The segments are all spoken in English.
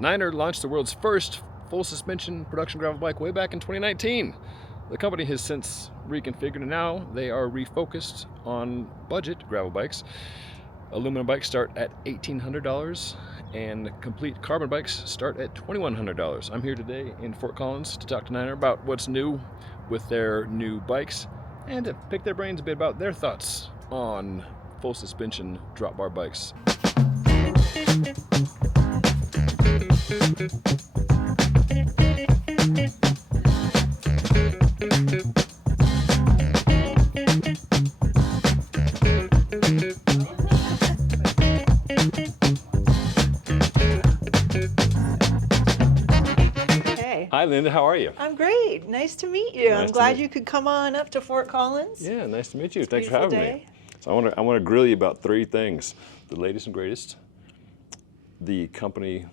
Niner launched the world's first full suspension production gravel bike way back in 2019. The company has since reconfigured and now they are refocused on budget gravel bikes. Aluminum bikes start at $1,800 and complete carbon bikes start at $2,100. I'm here today in Fort Collins to talk to Niner about what's new with their new bikes and to pick their brains a bit about their thoughts on full suspension drop bar bikes. Hi, Linda. How are you? I'm great. Nice to meet you. I'm glad you could come on up to Fort Collins. Yeah, nice to meet you. Thanks for having me. So I want to grill you about three things: the latest and greatest, the company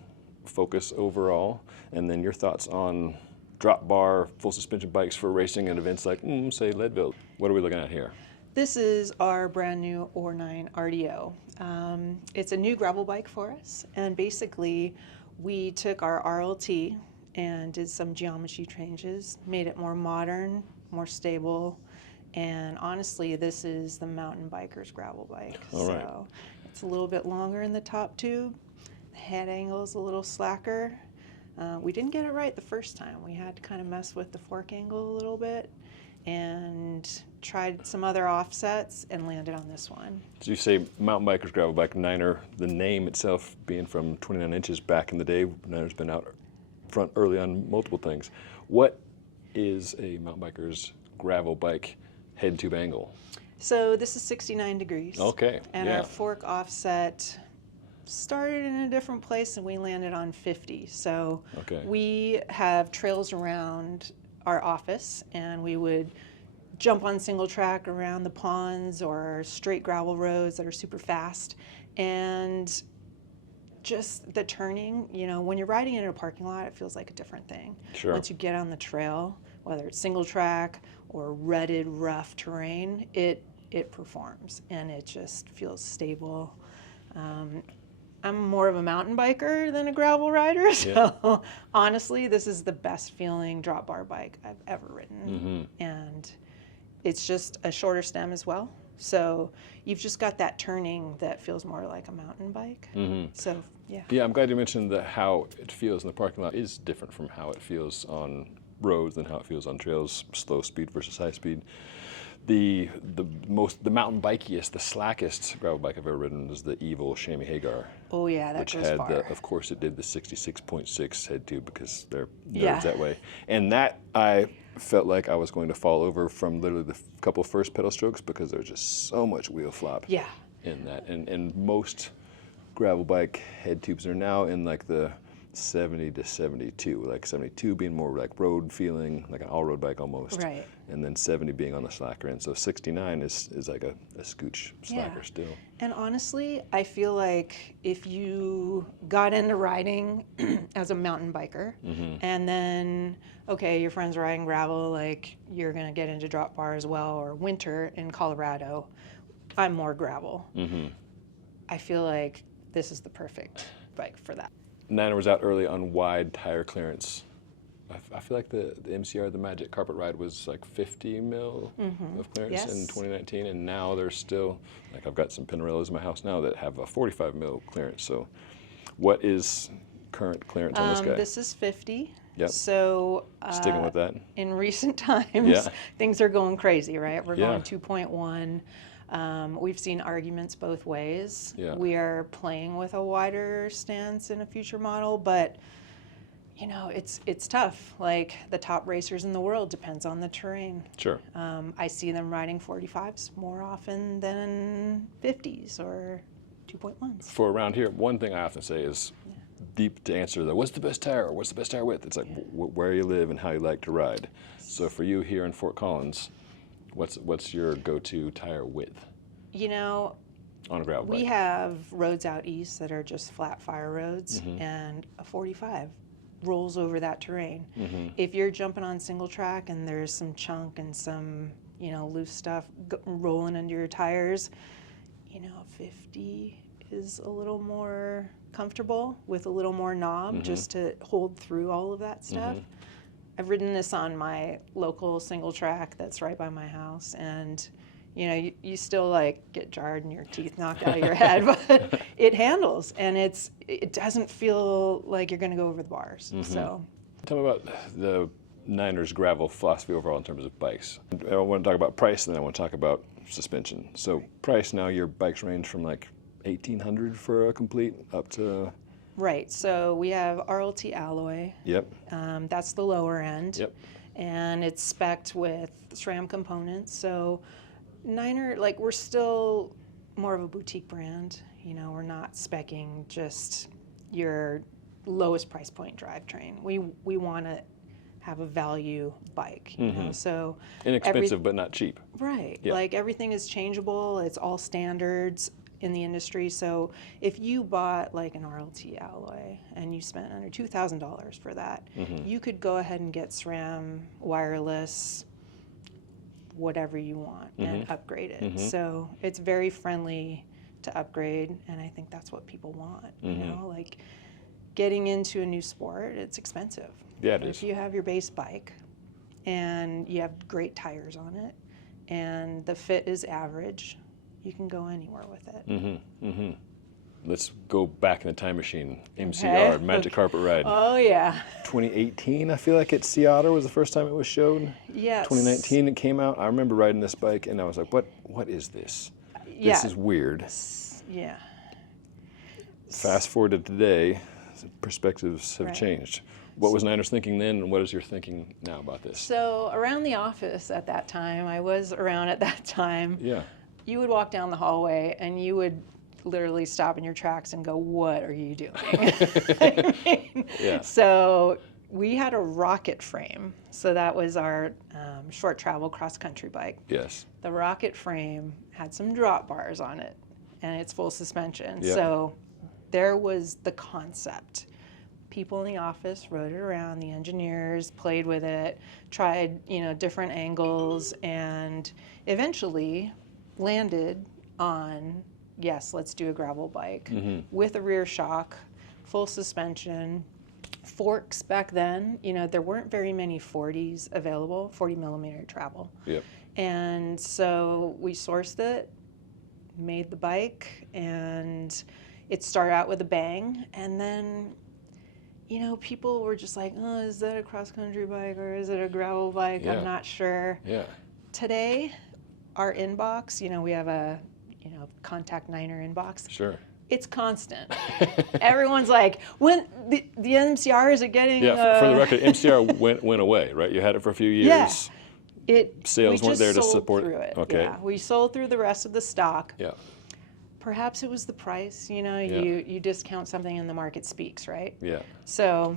focus overall, and then your thoughts on drop bar full suspension bikes for racing and events like, say, Leadville. What are we looking at here? This is our brand new O9 RDO. It's a new gravel bike for us, and basically we took our RLT and did some geometry changes, made it more modern, more stable, and honestly, this is the mountain biker's gravel bike. So it's a little bit longer in the top tube, the head angle is a little slacker. We didn't get it right the first time. We had to kind of mess with the fork angle a little bit and tried some other offsets and landed on this one. So you say mountain biker's gravel bike, Niner, the name itself being from 29 inches back in the day. Niner's been out front early on multiple things. What is a mountain biker's gravel bike head tube angle? So this is 69 degrees. Okay. And our fork offset started in a different place and we landed on 50. So we have trails around our office and we would jump on single track around the ponds or straight gravel roads that are super fast. And just the turning, you know, when you're riding in a parking lot, it feels like a different thing. Sure. Once you get on the trail, whether it's single track or rutted, rough terrain, it performs and it just feels stable. I'm more of a mountain biker than a gravel rider, so honestly, this is the best feeling drop bar bike I've ever ridden. And it's just a shorter stem as well. So you've just got that turning that feels more like a mountain bike. So, yeah. Yeah, I'm glad you mentioned that how it feels in the parking lot is different from how it feels on roads than how it feels on trails, slow speed versus high speed. The mountain bikiest, the slackest gravel bike I've ever ridden is the Evil Chamois Hagar. Oh yeah, that goes far. Of course it did the 66.6 head tube because they're nerds that way. And that I felt like I was going to fall over from literally the couple first pedal strokes because there's just so much wheel flop in that. And most gravel bike head tubes are now in like the 70 to 72, like 72 being more like road feeling, like an all-road bike almost, and then 70 being on the slacker end. So 69 is like a scooch slacker still. And honestly, I feel like if you got into riding as a mountain biker, and then, okay, your friends are riding gravel, like you're gonna get into drop bar as well, or winter in Colorado, I'm more gravel. I feel like this is the perfect bike for that. Niner was out early on wide tire clearance. I feel like the MCR, the Magic Carpet Ride, was like 50 mil of clearance in 2019, and now there's still, like I've got some Pinarellos in my house now that have a 45 mil clearance. So what is current clearance on this guy? This is 50. Yep. So sticking with that. In recent times, things are going crazy, right? We're going 2.1. We've seen arguments both ways. We are playing with a wider stance in a future model, but you know, it's tough. Like the top racers in the world depends on the terrain. Sure. I see them riding 45s more often than 50s or 2.1s. For around here, one thing I often say is deep to answer the what's the best tire or what's the best tire width? It's like where you live and how you like to ride. So for you here in Fort Collins, what's your go-to tire width? You know, on a gravel bike? We have roads out east that are just flat fire roads, and a 45 rolls over that terrain. If you're jumping on single track and there's some chunk and some, you know, loose stuff rolling under your tires, you know, 50 is a little more comfortable with a little more knob just to hold through all of that stuff. I've ridden this on my local single track that's right by my house, and you know, you still like get jarred and your teeth knocked out of your head, but it handles, and it doesn't feel like you're going to go over the bars. So, tell me about the Niners gravel philosophy overall in terms of bikes. I want to talk about price, and then I want to talk about suspension. So price, now your bikes range from like $1,800 for a complete up to... Right, so we have RLT alloy. Yep. That's the lower end. Yep. And it's spec'd with SRAM components. So Niner, like, we're still more of a boutique brand. You know, we're not speccing just your lowest price point drivetrain. We want to have a value bike, you know, so inexpensive but not cheap. Right. Yeah. Like, everything is changeable. It's all standards in the industry. So if you bought like an RLT alloy and you spent under $2,000 for that, you could go ahead and get SRAM wireless, whatever you want, and upgrade it. So it's very friendly to upgrade, and I think that's what people want. You know, like, getting into a new sport, it's expensive. Yeah, it If is. you have your base bike and you have great tires on it and the fit is average, you can go anywhere with it. Let's go back in the time machine. MCR, Magic Carpet Ride. Oh, yeah. 2018, I feel like at Sea Otter was the first time it was showed. Yes. 2019 it came out. I remember riding this bike and I was like, what is this? Yeah. This is weird. Yeah. Fast forward to today, perspectives have changed. What was Niners thinking then, and what is your thinking now about this? So around the office at that time, I was around at that time. Yeah. You would walk down the hallway and you would literally stop in your tracks and go, what are you doing? I mean, Yeah. So we had a rocket frame. So that was our short travel cross country bike. Yes. The rocket frame had some drop bars on it and it's full suspension. Yeah. So there was the concept. People in the office rode it around, the engineers played with it, tried, you know, different angles, and eventually landed on, yes, let's do a gravel bike with a rear shock, full suspension, forks back then. You know, there weren't very many 40s available, 40 millimeter travel. Yep. And so we sourced it, made the bike, and it started out with a bang, and then, you know, people were just like, oh, is that a cross-country bike or is it a gravel bike? Yeah. I'm not sure. Yeah. Today, our inbox, you know, we have a, you know, Contact Niner inbox. Sure. It's constant. Everyone's like, when the MCR, is it getting... Yeah, for the record, MCR went away, right? You had it for a few years. Yeah. Sales weren't there to support it. Okay. Yeah, we sold through the rest of the stock. Yeah. Perhaps it was the price, you know, Yeah. you discount something and the market speaks, right? Yeah. So,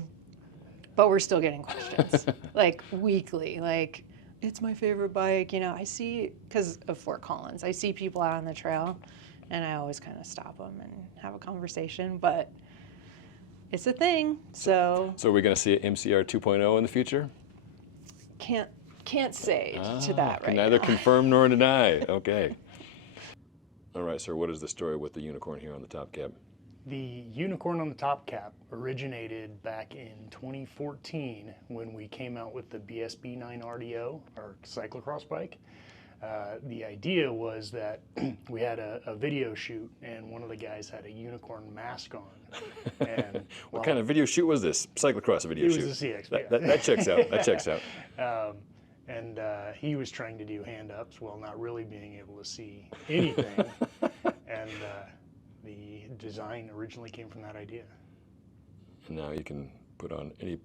but we're still getting questions, like weekly, like, it's my favorite bike. You know, I see, because of Fort Collins, I see people out on the trail and I always kind of stop them and have a conversation, but it's a thing, so. So are we going to see an MCR 2.0 in the future? Can't say to that right Can neither now. confirm nor deny. Okay. All right, sir, what is the story with the unicorn here on the top cap? The unicorn on the top cap originated back in 2014 when we came out with the O9 RDO, our cyclocross bike. The idea was that we had a video shoot and one of the guys had a unicorn mask on. And What kind of video shoot was this? Cyclocross video shoot. It was a CX. That checks out. That checks out. And he was trying to do hand-ups while not really being able to see anything. And the design originally came from that idea. And now you can put on any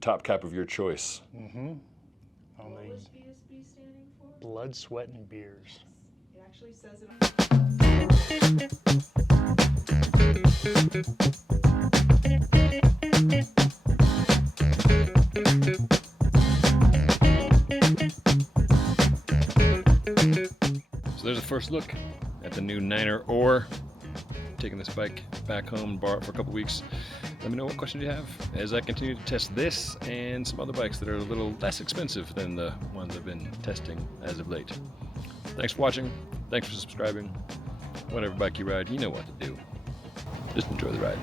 top cap of your choice. On What the was BSB standing for? blood, sweat, and beers. It actually says it on. So there's a first look at the new Niner Or. Taking this bike back home and borrow it for a couple weeks. Let me know what questions you have as I continue to test this and some other bikes that are a little less expensive than the ones I've been testing as of late. Thanks for watching. Thanks for subscribing. Whatever bike you ride, you know what to do. just enjoy the ride.